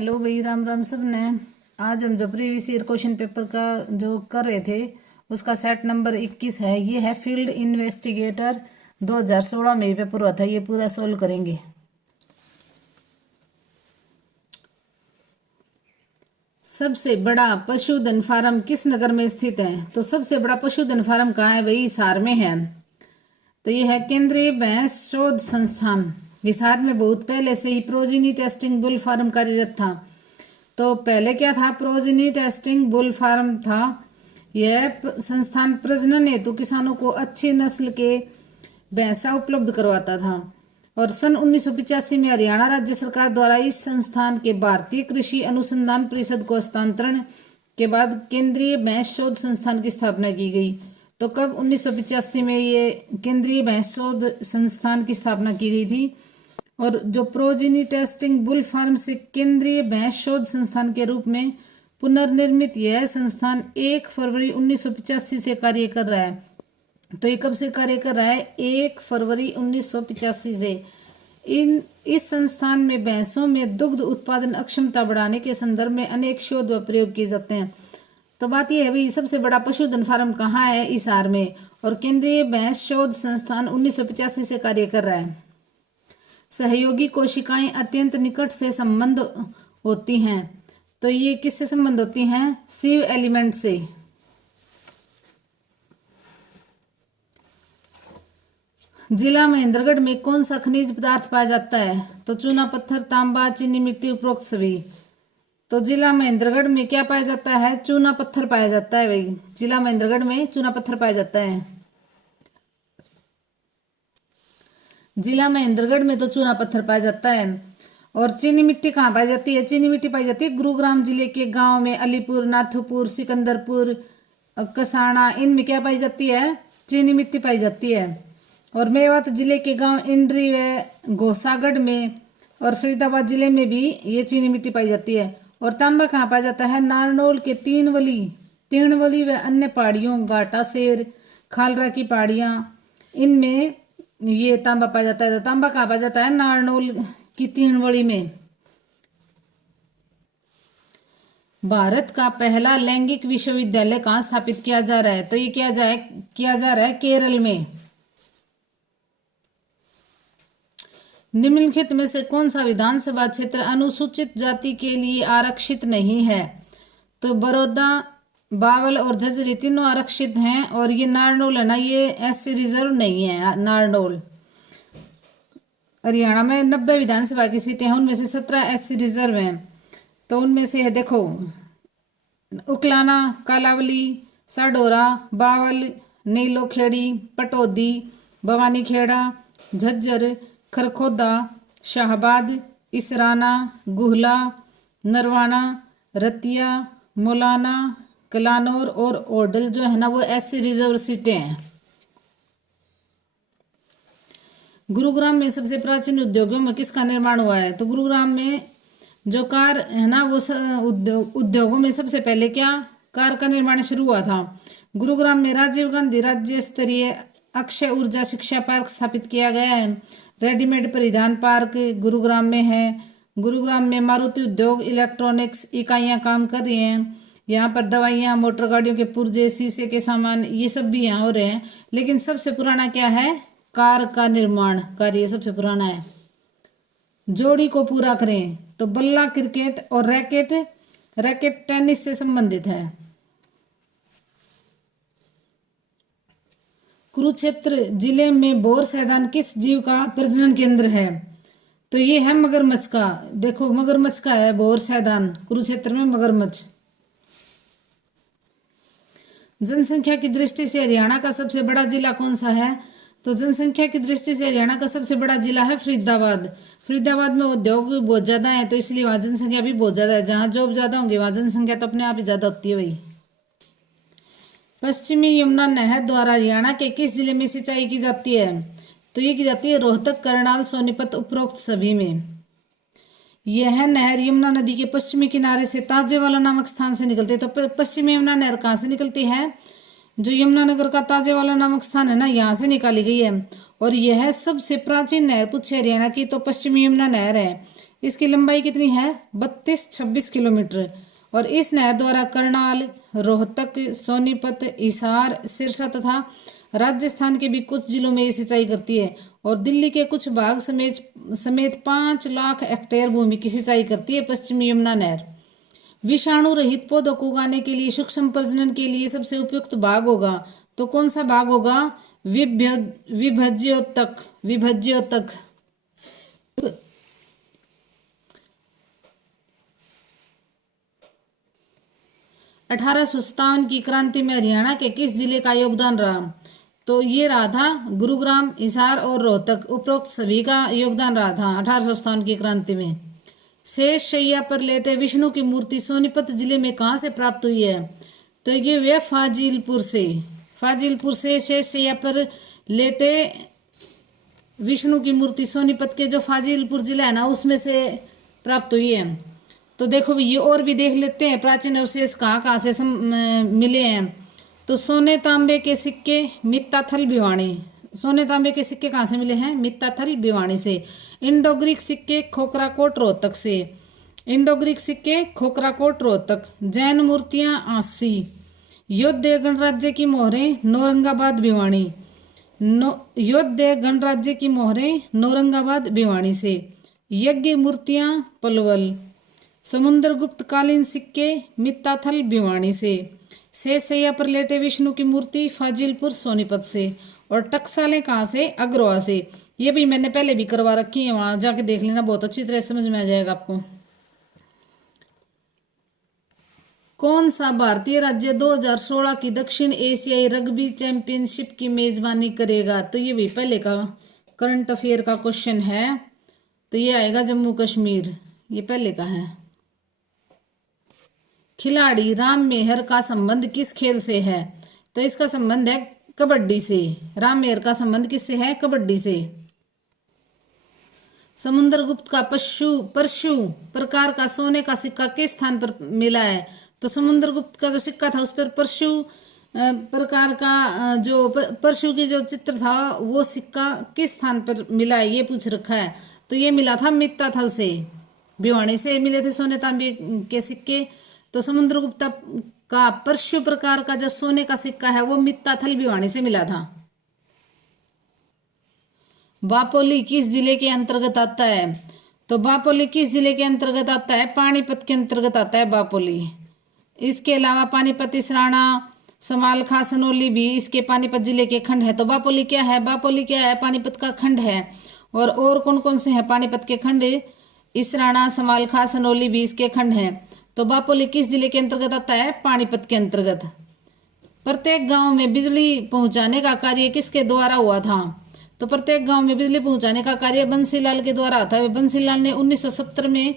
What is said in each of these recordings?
Hello भाई, राम राम सब ने। आज हम जो प्रीवियस ईयर क्वेश्चन पेपर का जो कर रहे थे उसका सेट नंबर 21 है। ये है फील्ड इन्वेस्टिगेटर 2016 में पेपर हुआ था। ये पूरा सोल्व करेंगे। सबसे बड़ा पशुधन फार्म किस नगर में स्थित है? तो सबसे बड़ा पशुधन फार्म कहाँ है भाई? हिसार में है। तो ये है केंद्रीय भैंस शोध संस्थान। हिसार में बहुत पहले से ही प्रोजिनी टेस्टिंग बुल फार्म कार्यरत था। तो पहले क्या था? प्रोजिनी टेस्टिंग बुल फार्म था। यह संस्थान प्रजनन हेतु किसानों को अच्छी नस्ल के भैंसा उपलब्ध करवाता था। और सन 1985 में हरियाणा राज्य सरकार द्वारा इस संस्थान के भारतीय कृषि अनुसंधान परिषद को हस्तांतरण के बाद केंद्रीय भैंस शोध संस्थान की स्थापना की गई। तो कब? 1985 में ये केंद्रीय भैंस शोध संस्थान की स्थापना की गई थी। और जो प्रोजिनी टेस्टिंग बुल फार्म से केंद्रीय भैंस शोध संस्थान के रूप में पुनर्निर्मित यह संस्थान 1 फरवरी 1985 से कार्य कर रहा है। तो ये कब से कार्य कर रहा है? 1 फरवरी 1985 से। इस संस्थान में भैंसों में दुग्ध उत्पादन अक्षमता बढ़ाने के संदर्भ में अनेक शोध व प्रयोग किए जाते हैं। तो बात यह है भाई, सबसे बड़ा पशुधन फार्म कहाँ है? हिसार में। और केंद्रीय भैंस शोध संस्थान 1985 से कार्य कर रहा है। सहयोगी कोशिकाएं अत्यंत निकट से संबंध होती हैं। तो ये किससे संबंध होती हैं? सीव एलिमेंट से। जिला महेंद्रगढ़ में कौन सा खनिज पदार्थ पाया जाता है? तो चूना पत्थर, तांबा, चीनी मिट्टी, उपरोक्त सभी। तो जिला महेंद्रगढ़ में क्या पाया जाता है? चूना पत्थर पाया जाता है भाई। जिला महेंद्रगढ़ में चूना पत्थर पाया जाता है। जिला महेंद्रगढ़ में तो चूना पत्थर पाया जाता है। और चीनी मिट्टी कहाँ पाई जाती है? चीनी मिट्टी पाई जाती है गुरुग्राम जिले के गांव में। अलीपुर, नाथुपुर, सिकंदरपुर, कसाना, इनमें क्या पाई जाती है? चीनी मिट्टी पाई जाती है। और मेवात जिले के गांव इंड्री व घोसागढ़ में और फरीदाबाद जिले में भी ये चीनी मिट्टी पाई जाती है। और तांबा कहाँ पाया जाता है? नारनौल के तीनवली व अन्य पहाड़ियों, घाटा शेर, खालरा की पहाड़ियाँ, इनमें ये तांबा पाया जाता है। तो तांबा कहाँ पाया जाता है? नारनौल की तीनवली में। भारत का पहला लैंगिक विश्वविद्यालय कहाँ स्थापित किया जा रहा है? तो ये किया जा रहा है केरल में। निम्नलिखित में से कौन सा विधानसभा क्षेत्र अनुसूचित जाति के लिए आरक्षित नहीं है? तो बड़ौदा, बावल और झज्जरी तीनों आरक्षित हैं। और ये नारनौल है ना, ये एससी रिजर्व नहीं है। नारनौल हरियाणा में 90 विधानसभा की सीटें हैं, उनमें से 17 एससी रिजर्व हैं। तो उनमें से है, देखो, उकलाना, कालावली, साडोरा, बावल, नीलोखेड़ी, पटौदी, भवानीखेड़ा, झज्जर, खरखोदा, शाहबाद, इसराना, गुहला, नरवाना, रतिया, मौलाना, कलानौर और ओडल जो है ना वो एससी रिजर्व सीटें हैं। गुरुग्राम में सबसे प्राचीन उद्योगों में किसका निर्माण हुआ है? तो गुरुग्राम में जो कार है ना वो उद्योगों में सबसे पहले क्या कार का निर्माण शुरू हुआ था? गुरुग्राम में राजीव गांधी राज्य स्तरीय अक्षय ऊर्जा शिक्षा पार्क स्थापित किया गया है। रेडीमेड परिधान पार्क गुरुग्राम में है। गुरुग्राम में मारुति उद्योग इलेक्ट्रॉनिक्स इकाइयां काम कर रही हैं। यहाँ पर दवाइयाँ, मोटर गाड़ियों के पुर्जे, शीशे के सामान, ये सब भी यहाँ हो रहे हैं। लेकिन सबसे पुराना क्या है? कार का निर्माण कार्य सबसे पुराना है। जोड़ी को पूरा करें तो बल्ला क्रिकेट और रैकेट टेनिस से संबंधित है। कुरुक्षेत्र जिले में बोर सैदान किस जीव का प्रजनन केंद्र है? तो ये है मगरमच्छ का। देखो, मगरमच्छ का है बोर सैदान, कुरुक्षेत्र में मगरमच्छ। जनसंख्या की दृष्टि से हरियाणा का सबसे बड़ा जिला कौन सा है? तो जनसंख्या की दृष्टि से हरियाणा का सबसे बड़ा जिला है फरीदाबाद। फरीदाबाद में उद्योग बहुत ज़्यादा है, तो इसलिए वहाँ जनसंख्या भी बहुत ज़्यादा है। जहाँ जॉब ज़्यादा होंगे वहाँ जनसंख्या तो अपने आप ही ज़्यादा होती है भाई। पश्चिमी यमुना नहर द्वारा हरियाणा के किस जिले में सिंचाई की जाती है? तो ये की जाती है रोहतक, करनाल, सोनीपत, उपरोक्त सभी में। यह नहर यमुना नदी के पश्चिमी किनारे से ताजेवाला नामक स्थान से निकलती है। तो पश्चिमी यमुना नहर कहाँ से निकलती है? जो यमुनानगर का ताजेवाला नामक स्थान है ना, यहाँ से निकाली गई है। और यह सबसे प्राचीन नहर पूछे हरियाणा की तो पश्चिमी यमुना नहर है। इसकी लंबाई कितनी है? 32-26 किलोमीटर। और इस नहर द्वारा करनाल, रोहतक, सोनीपत, हिसार, सिरसा तथा राजस्थान के भी कुछ जिलों में ये सिंचाई करती है। और दिल्ली के कुछ भाग समेत 5 लाख हेक्टेयर भूमि की सिंचाई करती है पश्चिमी यमुना नहर। विषाणु रहित पौधों को उगाने के लिए सूक्ष्म प्रजनन के लिए सबसे उपयुक्त भाग होगा, तो कौन सा भाग होगा? विभज्योतक। 1857 की क्रांति में हरियाणा के किस जिले का योगदान रहा? तो ये रहा था गुरुग्राम, हिसार और रोहतक। उपरोक्त सभी का योगदान रहा था 1857 की क्रांति में। शेष शैया पर लेटे विष्णु की मूर्ति सोनीपत जिले में कहाँ से प्राप्त हुई है? तो ये वे फाजिलपुर से शेष शैया पर लेटे विष्णु की मूर्ति सोनीपत के जो फाजिलपुर जिला है ना, उसमें से प्राप्त हुई है। तो देखो ये और भी देख लेते हैं प्राचीन अवशेष कहाँ से मिले हैं। तो सोने तांबे के सिक्के मित्ताथल भिवानी। सोने तांबे के सिक्के कहाँ से मिले हैं? मित्ताथल भिवानी से। इंडो ग्रीक सिक्के खोखराकोट रोहतक। जैन मूर्तियां आसी। योध्य गणराज्य की मोहरें नौरंगाबाद भिवानी से। यज्ञ मूर्तियां पलवल। समुद्रगुप्तकालीन सिक्के मित्ताथल भिवानी से। शेषैया पर लेटे विष्णु की मूर्ति फाजिलपुर सोनीपत से। और टकसालें कहाँ से? अग्रवा से। ये भी मैंने पहले भी करवा रखी है, वहां जाके देख लेना, बहुत अच्छी तरह समझ में आ जाएगा आपको। कौन सा भारतीय राज्य 2016 की दक्षिण एशियाई रग्बी चैंपियनशिप की मेजबानी करेगा? तो ये भी पहले का करंट अफेयर का क्वेश्चन है, तो ये आएगा जम्मू कश्मीर। ये पहले का है। खिलाड़ी राम मेहर का संबंध किस खेल से है? तो इसका संबंध है कबड्डी से। राम मेहर का संबंध किससे है? कबड्डी से। समुद्रगुप्त का परशु प्रकार का सोने का सिक्का किस स्थान पर मिला है? तो समुद्रगुप्त का जो सिक्का था उस पर परशु प्रकार का जो परशु की जो चित्र था वो सिक्का किस स्थान पर मिला है, ये पूछ रखा है। तो ये मिला था मित्ताथल से, भिवानी से मिले थे सोने तांबे के सिक्के। तो समुद्रगुप्त का परशु प्रकार का जो सोने का सिक्का है वो मित्ताथल भिवानी से मिला था। बापोली किस जिले के अंतर्गत आता है? तो बापोली किस जिले के अंतर्गत आता है? पानीपत के अंतर्गत आता है बापोली। इसके अलावा पानीपत, इसराना, समालखा, सनोली भी इसके पानीपत जिले के खंड है। तो बापोली क्या है? पानीपत का खंड है। और कौन कौन से हैं पानीपत के खंड? इसराना, समालखा, सनोली भी इसके खंड हैं। तो बापोली किस जिले के अंतर्गत आता है? पानीपत के अंतर्गत। प्रत्येक गांव में बिजली पहुंचाने का कार्य किसके द्वारा हुआ था? तो प्रत्येक गांव में बिजली पहुंचाने का कार्य बंसीलाल के द्वारा था। बंसीलाल ने 1970 में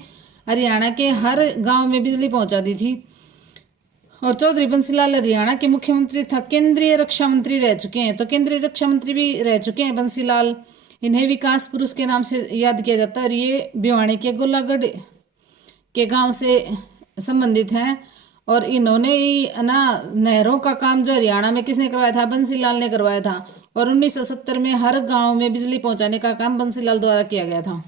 हरियाणा के हर गांव में बिजली पहुंचा दी थी। और चौधरी बंसीलाल हरियाणा के मुख्यमंत्री था। केंद्रीय रक्षा मंत्री रह चुके हैं, तो केंद्रीय रक्षा मंत्री भी रह चुके हैं बंसीलाल। इन्हें विकास पुरुष के नाम से याद किया जाता है। और ये भिवानी के गोलागढ़ के गांव से संबंधित हैं। और इन्होंने ना नहरों का काम जो हरियाणा में किसने करवाया था? बंसीलाल ने करवाया था। और 1970 में हर गांव में बिजली पहुंचाने का काम बंसीलाल द्वारा किया गया था।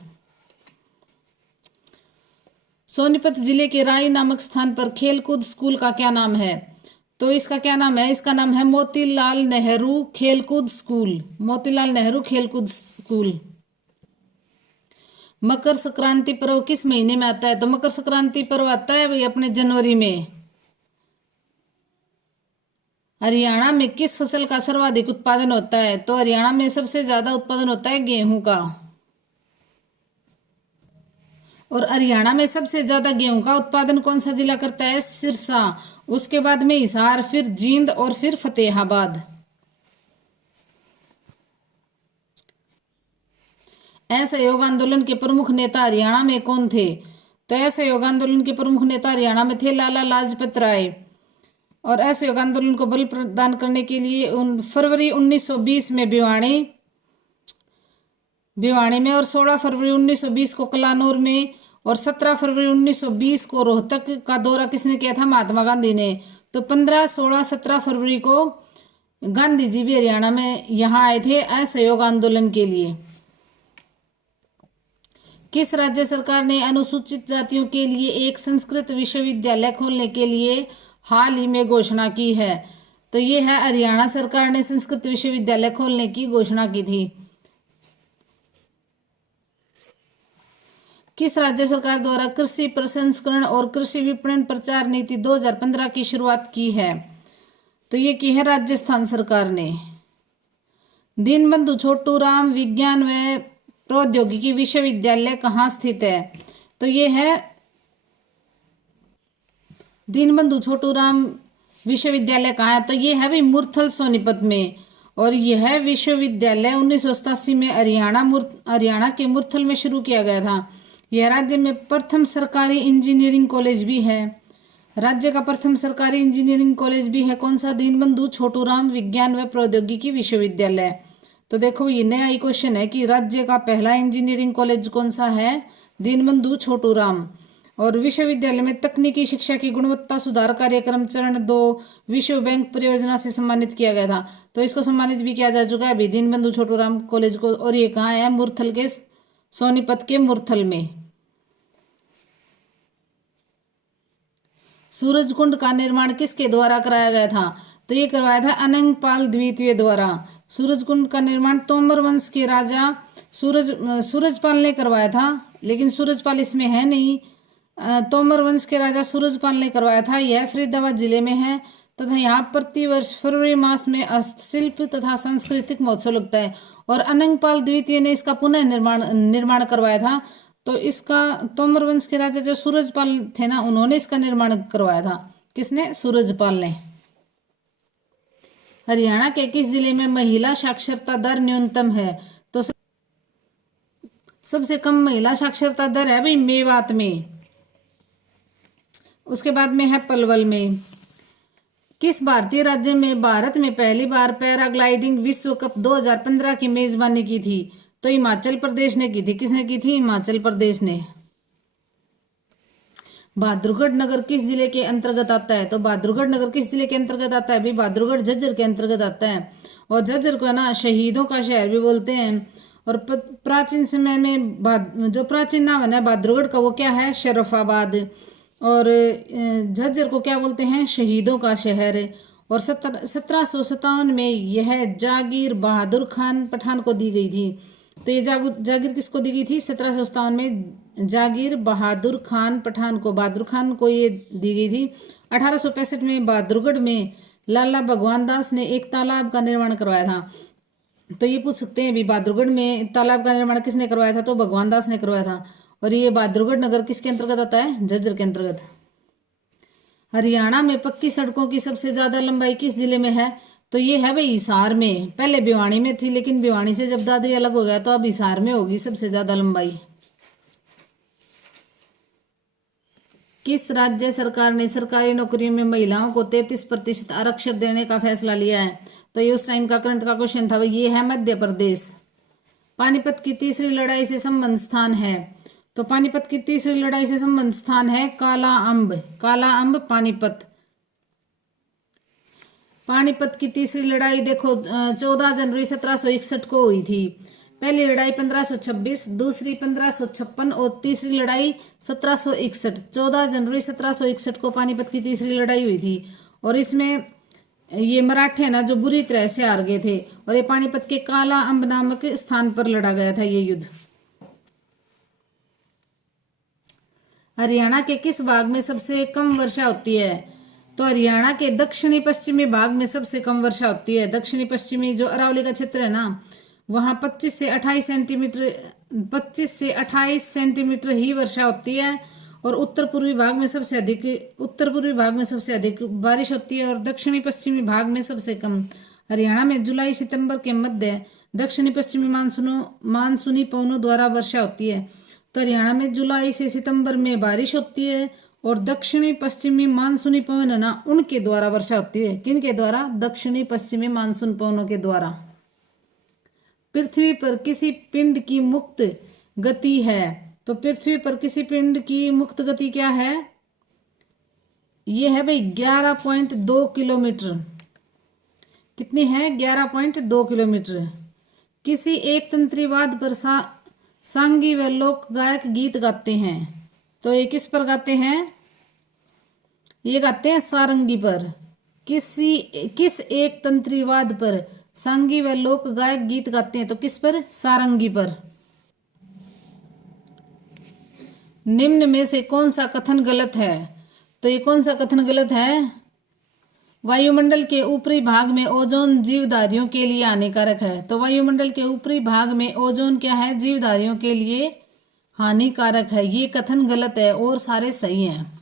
सोनीपत जिले के राई नामक स्थान पर खेलकूद स्कूल का क्या नाम है? तो इसका क्या नाम है? इसका नाम है मोतीलाल नेहरू खेलकूद स्कूल। मोतीलाल नेहरू खेलकूद स्कूल। मकर संक्रांति पर्व किस महीने में आता है? तो मकर संक्रांति पर्व आता है भाई अपने जनवरी में। हरियाणा में किस फसल का सर्वाधिक उत्पादन होता है? तो हरियाणा में सबसे ज्यादा उत्पादन होता है गेहूं का। और हरियाणा में सबसे ज्यादा गेहूं का उत्पादन कौन सा जिला करता है? सिरसा। उसके बाद में हिसार, फिर जींद और फिर फतेहाबाद। असहयोग आंदोलन के प्रमुख नेता हरियाणा में कौन थे? तो असहयोग आंदोलन के प्रमुख नेता हरियाणा में थे लाला लाजपत राय। और असहयोग आंदोलन को बल प्रदान करने के लिए फरवरी 1920 में भिवानी में, और 16 फरवरी 1920 को कलानौर में, और 17 फरवरी 1920 को रोहतक का दौरा किसने किया था? महात्मा गांधी ने। तो 15, 16, 17 फरवरी को गांधी जी भी हरियाणा में यहाँ आए थे असहयोग आंदोलन के लिए। किस राज्य सरकार ने अनुसूचित जातियों के लिए एक संस्कृत विश्वविद्यालय खोलने के लिए हाल ही में घोषणा की है? तो ये है हरियाणा सरकार ने संस्कृत विश्वविद्यालय खोलने की घोषणा की थी। किस राज्य सरकार द्वारा कृषि प्रसंस्करण और कृषि विपणन प्रचार नीति 2015 की शुरुआत की है? तो ये की है राजस्थान सरकार ने। दीनबंधु छोटूराम विज्ञान व प्रौद्योगिकी विश्वविद्यालय कहाँ स्थित है? तो ये है दीनबंधु छोटूराम विश्वविद्यालय कहाँ है? तो ये है भाई मुरथल सोनीपत में। और यह विश्वविद्यालय 1987 में हरियाणा के मुरथल में शुरू किया गया था। यह राज्य में प्रथम सरकारी इंजीनियरिंग कॉलेज भी है। राज्य का प्रथम सरकारी इंजीनियरिंग कॉलेज भी है। कौन सा? दीनबंधु छोटूराम विज्ञान व प्रौद्योगिकी विश्वविद्यालय। तो देखो ये नया ही क्वेश्चन है कि राज्य का पहला इंजीनियरिंग कॉलेज कौन सा है? दीनबंधु छोटूराम। और विश्वविद्यालय में तकनीकी शिक्षा की गुणवत्ता सुधार कार्यक्रम चरण 2 विश्व बैंक परियोजना से सम्मानित किया गया था। तो इसको सम्मानित भी किया जा चुका है अभी दीनबंधु छोटूराम कॉलेज को। और ये कहाँ है? मुरथल के सोनीपत के मुरथल में। सूरजकुंड का निर्माण किसके द्वारा कराया गया था? तो ये करवाया था अनंगपाल द्वितीय द्वारा। सूरजकुंड का निर्माण तोमर वंश के राजा सूरजपाल ने करवाया था, लेकिन सूरजपाल इसमें है नहीं। तोमर वंश के राजा सूरजपाल ने करवाया था। यह फरीदाबाद जिले में है तथा यहाँ प्रतिवर्ष फरवरी मास में हस्तशिल्प तथा सांस्कृतिक महोत्सव लगता है। और अनंगपाल द्वितीय ने इसका पुनः निर्माण करवाया था। तो इसका तोमर वंश के राजा जो सूरजपाल थे ना, उन्होंने इसका निर्माण करवाया था। किसने? सूरजपाल ने। हरियाणा के किस जिले में महिला साक्षरता दर न्यूनतम है? तो सबसे कम महिला साक्षरता दर है भाई मेवात में। उसके बाद में है पलवल में। किस भारतीय राज्य में भारत में पहली बार पैराग्लाइडिंग विश्व कप 2015 की मेजबानी की थी? तो हिमाचल प्रदेश ने की थी। किसने की थी? हिमाचल प्रदेश ने। बहादुरगढ़ नगर किस जिले के अंतर्गत आता है? तो बहादुरगढ़ नगर किस जिले के अंतर्गत आता है? भाई बहादुरगढ़ झज्जर के अंतर्गत आता है। और झज्जर को ना शहीदों का शहर भी बोलते हैं। और प्राचीन समय में जो प्राचीन नाम है ना बहादुरगढ़ का, वो क्या है? शरफाबाद। और झज्जर को क्या बोलते हैं? शहीदों का शहर। और 1757 में यह जागीर बहादुर खान पठान को दी गई थी। तो ये जागीर किसको दी गई थी? 1757 में जागीर बहादुर खान पठान को, बहादुर खान को ये दी गई थी। 1865 में बहादुरगढ़ में लाला भगवान दास ने एक तालाब का निर्माण करवाया था। तो ये पूछ सकते हैं भी बहादुरगढ़ में तालाब का निर्माण किसने करवाया था? तो भगवान दास ने करवाया था। और ये बहादुरगढ़ नगर किसके अंतर्गत आता है? झज्जर के अंतर्गत। हरियाणा में पक्की सड़कों की सबसे ज्यादा लंबाई किस जिले में है? तो ये है भाई हिसार में। पहले भिवानी में थी, लेकिन भिवानी से जब दादरी अलग हो गया तो अब हिसार में होगी सबसे ज्यादा लंबाई। किस राज्य सरकार ने सरकारी नौकरियों में महिलाओं को 33% आरक्षण देने का फैसला लिया है? तो ये उस टाइम का करंट का क्वेश्चन था। ये है मध्य प्रदेश। पानीपत की तीसरी लड़ाई से संबंध स्थान है? तो पानीपत की तीसरी लड़ाई से संबंध स्थान है काला अम्ब। काला अम्ब पानीपत। पानीपत की तीसरी लड़ाई देखो 14 जनवरी 1761 को हुई थी। पहली लड़ाई 1526, दूसरी 1556 और तीसरी लड़ाई 1761। 14 जनवरी 1761 को पानीपत की तीसरी लड़ाई हुई थी। और इसमें ये मराठे ना जो बुरी तरह से हार गए थे। और ये पानीपत के काला अम्ब नामक स्थान पर लड़ा गया था ये युद्ध। हरियाणा के किस भाग में सबसे कम वर्षा होती है? तो हरियाणा के दक्षिणी पश्चिमी भाग में सबसे कम वर्षा होती है। दक्षिणी पश्चिमी जो अरावली का क्षेत्र है ना, वहाँ 25 से 28 सेंटीमीटर ही वर्षा होती है। और उत्तर पूर्वी भाग में सबसे अधिक बारिश होती है और दक्षिणी पश्चिमी भाग में सबसे कम। हरियाणा में जुलाई सितंबर के मध्य दक्षिणी पश्चिमी मानसूनी पवनों द्वारा वर्षा होती है। तो हरियाणा में जुलाई से सितंबर में बारिश होती है और दक्षिणी पश्चिमी मानसूनी पवन है ना, उनके द्वारा वर्षा होती है। किनके द्वारा? दक्षिणी पश्चिमी मानसून पवनों के द्वारा। पृथ्वी पर किसी पिंड की मुक्त गति है? तो पृथ्वी पर किसी पिंड की मुक्त गति क्या है? ये है भाई 11.2 किलोमीटर। कितनी है? 11.2 किलोमीटर। किसी एक तंत्रीवाद पर सांगी व लोक गायक गीत गाते हैं। तो ये किस पर गाते हैं? ये गाते हैं सारंगी पर। किस एक तंत्रीवाद पर सांगी व लोक गायक गीत गाते हैं? तो किस पर? सारंगी पर। निम्न में से कौन सा कथन गलत है? तो ये कौन सा कथन गलत है? वायुमंडल के ऊपरी भाग में ओजोन जीवधारियों के लिए हानिकारक है। तो वायुमंडल के ऊपरी भाग में ओजोन क्या है? जीवधारियों के लिए हानिकारक है। ये कथन गलत है और सारे सही हैं।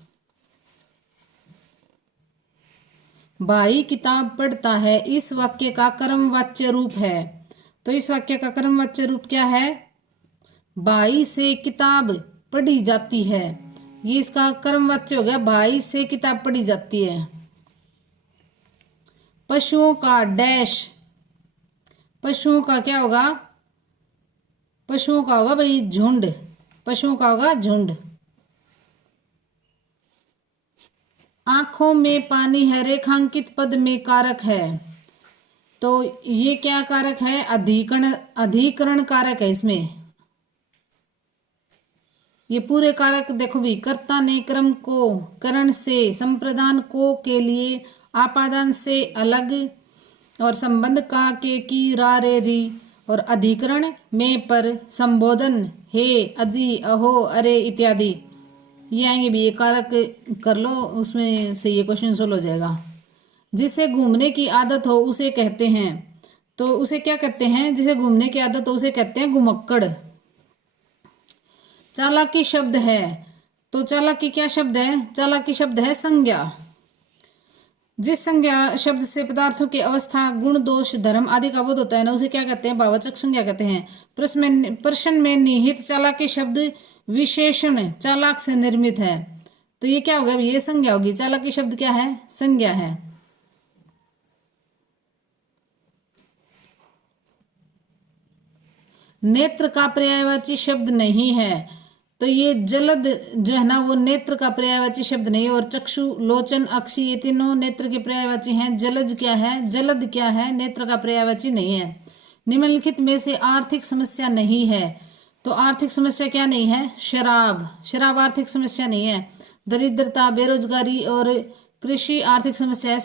भाई किताब पढ़ता है इस वाक्य का कर्मवाच्य रूप है। तो इस वाक्य का कर्मवाच्य रूप क्या है? भाई से किताब पढ़ी जाती है। ये इसका कर्मवाच्य हो गया, भाई से किताब पढ़ी जाती है। पशुओं का डैश, पशुओं का क्या होगा? पशुओं का होगा भाई झुंड, पशुओं का होगा झुंड। आंखों में पानी है रेखांकित पद में कारक है। तो ये क्या कारक है? अधिकरण कारक है। इसमें ये पूरे कारक देखो भी, कर्ता ने क्रम को, करण से, संप्रदान को के लिए, आपादान से अलग, और संबंध का के की रा रे री, और अधिकरण में पर, संबोधन हे अजी अहो अरे इत्यादि ये आएंगे भी। ये कारक कर लो, उसमें से ये क्वेश्चन सोल्व हो जाएगा। जिसे घूमने की आदत हो उसे कहते हैं। तो उसे क्या कहते हैं? जिसे घूमने की आदत हो उसे कहते हैं घुमक्कड़। चालाकी शब्द है। तो चालाकी क्या शब्द है? चालाकी शब्द है संज्ञा। जिस संज्ञा शब्द से पदार्थों की अवस्था, गुण, दोष, धर्म आदि का बोध होता है ना, उसे क्या कहते हैं? भाववाचक संज्ञा कहते हैं। प्रश्न में निहित चालाकी शब्द विशेषण चालाक से निर्मित है। तो ये क्या होगा? ये संज्ञा होगी। चालाकी शब्द क्या है? संज्ञा है। नेत्र का पर्यायवाची शब्द नहीं है। तो ये जलद जो है ना, वो नेत्र का पर्यायवाची शब्द नहीं है। और चक्षु, लोचन, अक्षी ये तीनों नेत्र के पर्यायवाची हैं। जलज क्या है? जलद क्या है? नेत्र का पर्यायवाची नहीं है। निम्नलिखित में से आर्थिक समस्या नहीं है। तो आर्थिक समस्या क्या नहीं है? शराब, शराब आर्थिक समस्या नहीं है। दरिद्रता, बेरोजगारी और कृषि आर्थिक समस्या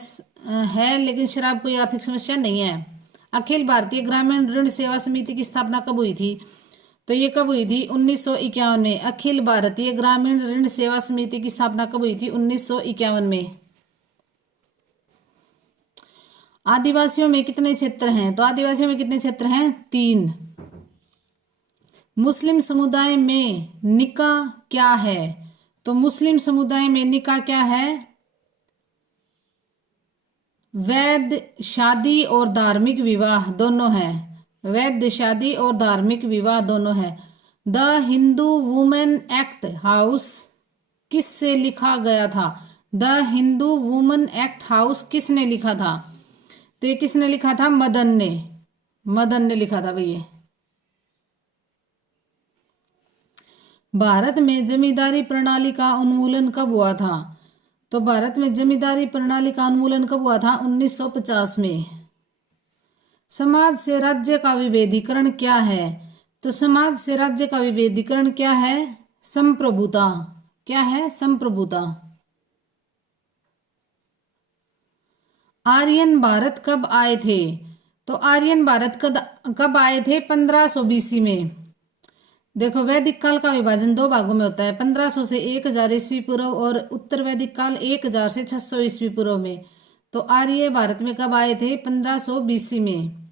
है, लेकिन शराब कोई आर्थिक समस्या नहीं है। अखिल भारतीय ग्रामीण ऋण सेवा समिति की स्थापना कब हुई थी? तो ये कब हुई थी? 1951 में। अखिल भारतीय ग्रामीण ऋण सेवा समिति की स्थापना कब हुई थी? 1951 में। आदिवासियों में कितने क्षेत्र हैं? तो आदिवासियों में कितने क्षेत्र हैं? 3। मुस्लिम समुदाय में निकाह क्या है? तो मुस्लिम समुदाय में निकाह क्या है? वैध शादी और धार्मिक विवाह दोनों है। वैध शादी और धार्मिक विवाह दोनों है। The Hindu women act house किससे लिखा गया था? The Hindu women act house किसने लिखा था? तो ये किसने लिखा था? मदन ने। मदन ने लिखा था भैया। भारत में जमींदारी प्रणाली का उन्मूलन कब हुआ था? तो भारत में जमींदारी प्रणाली का उन्मूलन कब हुआ था? 1950 में। समाज से राज्य का विभेदीकरण क्या है? तो समाज से राज्य का विभेदीकरण क्या है? संप्रभुता। क्या है? संप्रभुता। आर्यन भारत कब आए थे? तो आर्यन भारत कब आए थे? 1500 बीसी में। देखो, वैदिक काल का विभाजन 2 भागों में होता है, 1500 से 1000 ईस्वी पूर्व, और उत्तर वैदिक काल 1000 से 600 ईस्वी पूर्व में। तो आर्य भारत में कब आए थे? 1500 बीसी में।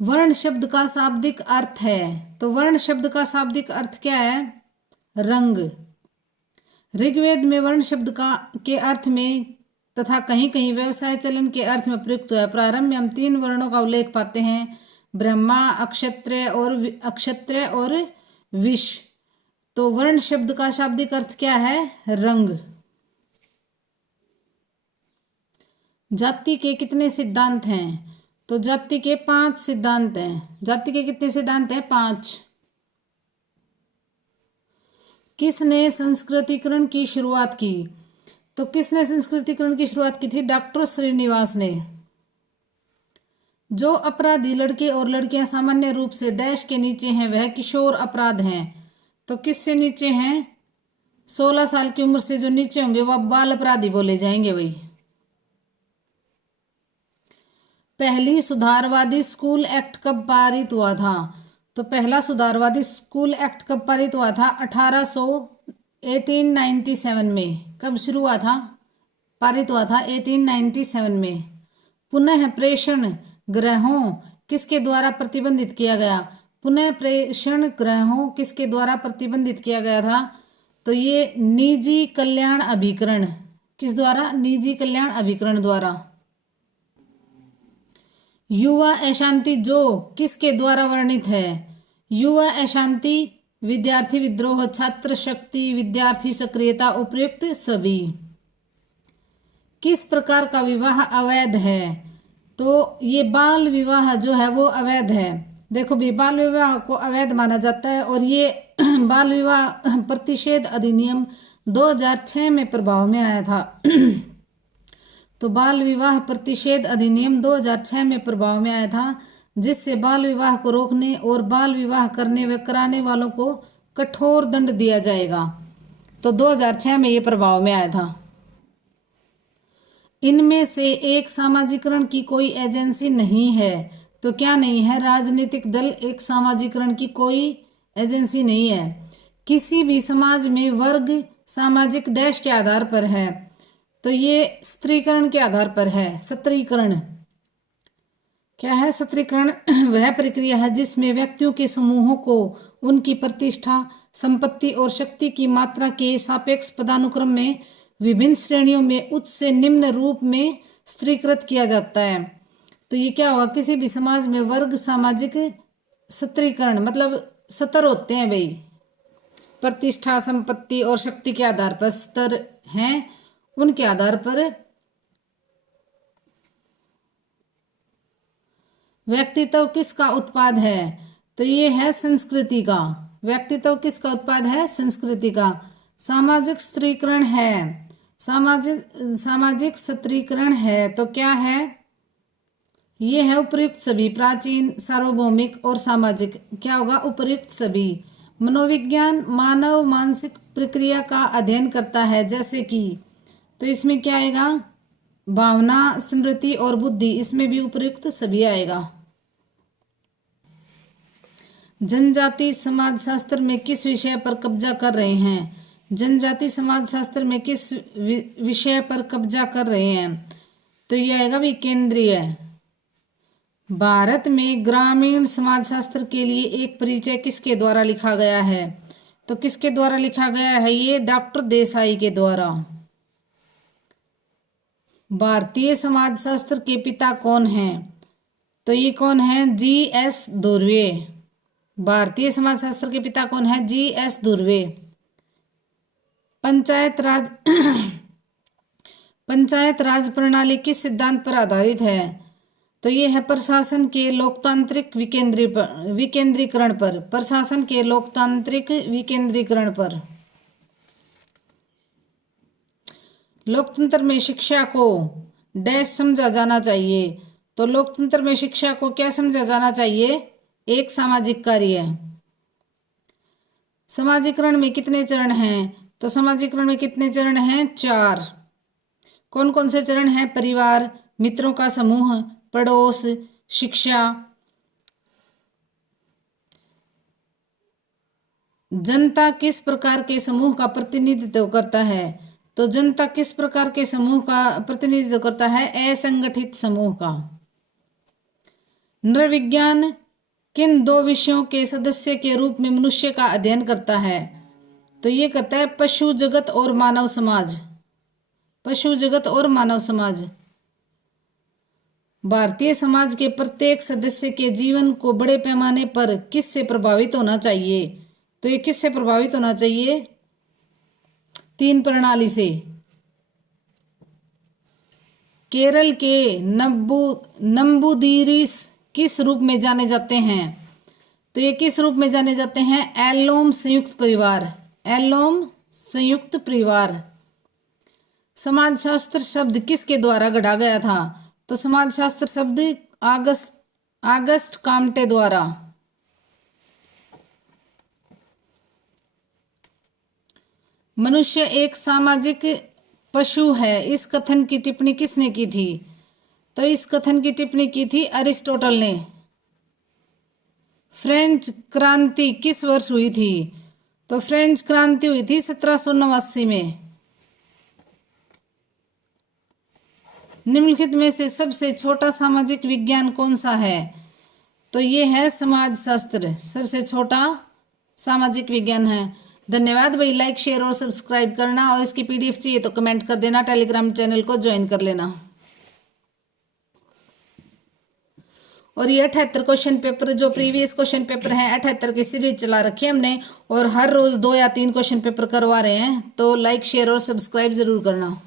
वर्ण शब्द का शाब्दिक अर्थ है। तो वर्ण शब्द का शाब्दिक अर्थ क्या है? रंग। ऋग्वेद में वर्ण शब्द का के अर्थ में तथा कहीं कहीं व्यवसाय चलन के अर्थ में प्रयुक्त हुआ है। प्रारंभ में हम 3 वर्णों का उल्लेख पाते हैं, ब्रह्मा, अक्षत्रिय और विश्व। तो वर्ण शब्द का शाब्दिक अर्थ क्या है? रंग। जाति के कितने सिद्धांत हैं? तो जाति के 5 सिद्धांत हैं। जाति के कितने सिद्धांत हैं? 5। किसने संस्कृतिकरण की शुरुआत की? तो किसने संस्कृतिकरण की शुरुआत की थी? डॉक्टर श्रीनिवास ने। जो अपराधी लड़के और लड़कियां सामान्य रूप से डैश के नीचे हैं वह किशोर अपराध हैं। तो किससे नीचे हैं? 16 साल की उम्र से जो नीचे होंगे वह बाल अपराधी बोले जाएंगे भाई। पहली सुधारवादी स्कूल एक्ट कब पारित हुआ था? तो पहला सुधारवादी स्कूल एक्ट कब पारित हुआ था? 1897 में। कब शुरू हुआ था? पारित हुआ था 1897 में। पुनः प्रेषण ग्रहों किसके द्वारा प्रतिबंधित किया गया? पुनः प्रेषण ग्रहों किसके द्वारा प्रतिबंधित किया गया था? तो ये निजी कल्याण अभिकरण। किस द्वारा? निजी कल्याण अभिकरण द्वारा। युवा अशांति जो किसके द्वारा वर्णित है? युवा अशांति, विद्यार्थी विद्रोह, छात्र शक्ति, विद्यार्थी सक्रियता, उपयुक्त सभी। किस प्रकार का विवाह अवैध है? तो ये बाल विवाह जो है वो अवैध है। देखो भी, बाल विवाह को अवैध माना जाता है और ये बाल विवाह प्रतिषेध अधिनियम 2006 में प्रभाव में आया था। तो बाल विवाह प्रतिषेध अधिनियम 2006 में प्रभाव में आया था, जिससे बाल विवाह को रोकने और बाल विवाह करने व कराने वालों को कठोर दंड दिया जाएगा। तो 2006 में ये प्रभाव में आया था। इनमें से एक सामाजिकरण की कोई एजेंसी नहीं है। तो क्या नहीं है? राजनीतिक दल एक सामाजिकरण की कोई एजेंसी नहीं है। किसी भी समाज में वर्ग सामाजिक डैश के आधार पर है। तो ये स्त्रीकरण के आधार पर है। सत्रीकरण क्या है? सत्रीकरण वह प्रक्रिया है जिसमें व्यक्तियों के समूहों को उनकी प्रतिष्ठा, संपत्ति और शक्ति की मात्रा के सापेक्ष पदानुक्रम में विभिन्न श्रेणियों में उच्च से निम्न रूप में स्त्रीकृत किया जाता है। तो ये क्या होगा? किसी भी समाज में वर्ग सामाजिक सत्रीकरण मतलब स्तर होते हैं भाई, प्रतिष्ठा, संपत्ति और शक्ति के आधार पर स्तर हैं, उनके आधार पर व्यक्तित्व किसका उत्पाद है? तो ये है संस्कृति का। व्यक्तित्व किसका उत्पाद है? संस्कृति का। सामाजिक स्त्रीकरण है, सामाजिक सत्रीकरण है। तो क्या है? ये है उपयुक्त सभी, प्राचीन, सार्वभौमिक और सामाजिक। क्या होगा? उपयुक्त सभी। मनोविज्ञान मानव मानसिक प्रक्रिया का अध्ययन करता है, जैसे कि, तो इसमें क्या आएगा? भावना, स्मृति और बुद्धि, इसमें भी उपयुक्त सभी आएगा। जनजाति समाजशास्त्र में किस विषय पर कब्जा कर रहे हैं? जनजाति समाजशास्त्र में किस विषय पर कब्जा कर रहे हैं? तो ये आएगा भी केंद्रीय। भारत में ग्रामीण समाजशास्त्र के लिए एक परिचय किसके द्वारा लिखा गया है? तो किसके द्वारा लिखा गया है? ये डॉक्टर देसाई के द्वारा। भारतीय समाजशास्त्र के पिता कौन हैं? तो ये कौन है? जी.एस. धुर्वे। भारतीय समाजशास्त्र के पिता कौन है? जी.एस. धुर्वे। पंचायत राज पंचायत राज प्रणाली किस सिद्धांत पर आधारित है? तो ये है प्रशासन के लोकतांत्रिक विकेंद्रीकरण पर। प्रशासन के लोकतांत्रिक विकेंद्रीकरण पर। लोकतंत्र में शिक्षा को डैश समझा जाना चाहिए। तो लोकतंत्र में शिक्षा को क्या समझा जाना चाहिए? एक सामाजिक कार्य है। समाजीकरण में कितने चरण हैं? तो समाजीकरण में कितने चरण हैं? 4। कौन कौन से चरण हैं? परिवार, मित्रों का समूह, पड़ोस, शिक्षा। जनता किस प्रकार के समूह का प्रतिनिधित्व करता है? तो जनता किस प्रकार के समूह का प्रतिनिधित्व करता है? असंगठित समूह का। नृविज्ञान किन 2 विषयों के सदस्य के रूप में मनुष्य का अध्ययन करता है? तो ये करता है पशु जगत और मानव समाज। पशु जगत और मानव समाज। भारतीय समाज के प्रत्येक सदस्य के जीवन को बड़े पैमाने पर किससे प्रभावित होना चाहिए? तो ये किससे प्रभावित होना चाहिए? 3 प्रणाली से। केरल के नंबूदिरीस किस रूप में जाने जाते हैं? तो ये किस रूप में जाने जाते हैं? एल्लोम संयुक्त परिवार। एल्लोम संयुक्त परिवार। समाजशास्त्र शब्द किसके द्वारा गढ़ा गया था? तो समाजशास्त्र शब्द ऑगस्ट काम्टे द्वारा। मनुष्य एक सामाजिक पशु है, इस कथन की टिप्पणी किसने की थी? तो इस कथन की टिप्पणी की थी अरिस्टोटल ने। फ्रेंच क्रांति किस वर्ष हुई थी? तो फ्रेंच क्रांति हुई थी 1789 में। निम्नलिखित में से सबसे छोटा सामाजिक विज्ञान कौन सा है? तो ये है समाजशास्त्र, सबसे छोटा सामाजिक विज्ञान है। धन्यवाद भाई, लाइक शेयर और सब्सक्राइब करना, और इसकी पीडीएफ चाहिए तो कमेंट कर देना, टेलीग्राम चैनल को ज्वाइन कर लेना। और ये 78 क्वेश्चन पेपर जो प्रीवियस क्वेश्चन पेपर है 78 की सीरीज चला रखी है हमने, और हर रोज 2 या 3 क्वेश्चन पेपर करवा रहे हैं, तो लाइक शेयर और सब्सक्राइब जरूर करना।